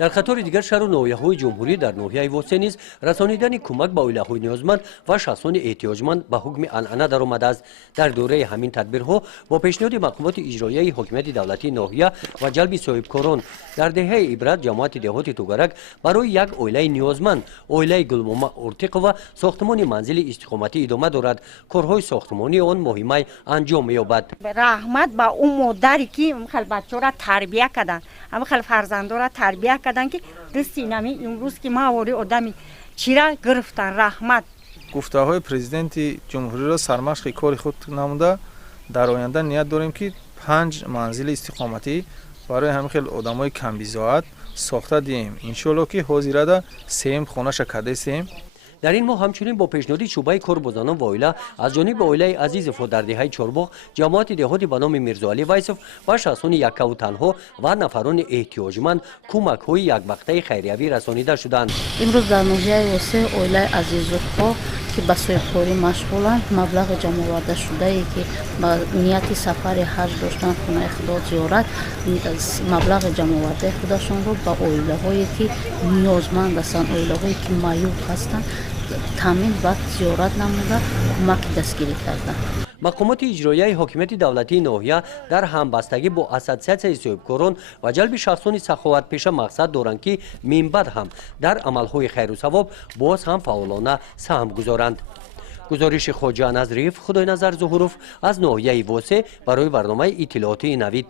дар қатори дигар шаҳру ноҳияҳои ҷумҳурӣ дар ноҳияи восе низ расонидани кӯмак ба оилаҳои ниёзманд ва шахсони эҳтиёҷманд ба ҳукми анъана даромадааст. дар дораи ҳамин тадбирҳо бо пешниҳоди мақомоти иҷроияи ҳокимияти давлатии ноҳия ва ҷалби соҳибкорон дар деҳаи ибрат ҷамоати деҳоти тугарак барои як оилаи ниёзманд оилаи Гулмома Уртиқова сохтмони манзили истиқоматӣ идома дорад. корҳои сохтмонии он моҳи май анҷом меёбад. раҳмат ба он модари ки михал бачаҳоро тарбия карданд амихал фарзандора тарбия карданд ки ристи нами имрӯз ки мавори одами чира гирифтан. раҳмат. гуфтаҳои президенти ҷумҳуриро сармашқи кори худ намуда дар оянда ният дорем ки 5 манзили истиқоматӣ барои ҳамин хел одамои камбизоат сохта диҳем. иншоалло ки ҳозирада 3 хонаша кардесем. дар ин моҳ ҳамчунин бо пешниҳоди шӯъбаи кор бо занон ва оила аз ҷониби оилаи Азизовҳо дар деҳаи Чорбоғ ҷамоати деҳоти ба номи Мирзоалӣ Вайсов ва шахсони яккаву танҳо ва нафарони эҳтиёҷманд кӯмакҳои якбахтаи хайриявӣ расонида шуданд. имрӯз дар ноҳияи восе оилаи Азизовҳо ки ба соҳибкорӣ машғуланд маблағи ҷамъоварда шудае ки ба нияти сафари ҳаҷ доштанд хонаи худо зиёрат маблағи ҷамъовардаи худашонро ба оилаҳое ки ниёзманд ҳастанд оилаҳое ки маъюб ҳастанд таъмин ва зиёрат намуда кӯмаки дастгирӣ карданд. мақомоти иҷроияи ҳокимияти давлатии ноҳия дар ҳамбастагӣ бо ассотсиатсияи соҳибкорон ва ҷалби шахсони саховатпеша мақсад доранд ки минбаъд ҳам дар амалҳои хайрусавоб боз ҳам фаъолона саҳм гузоранд. гузориши хоҷа Назриев, Худойназар Зуҳуров аз ноҳияи Восе барои барномаи иттилооти Навид.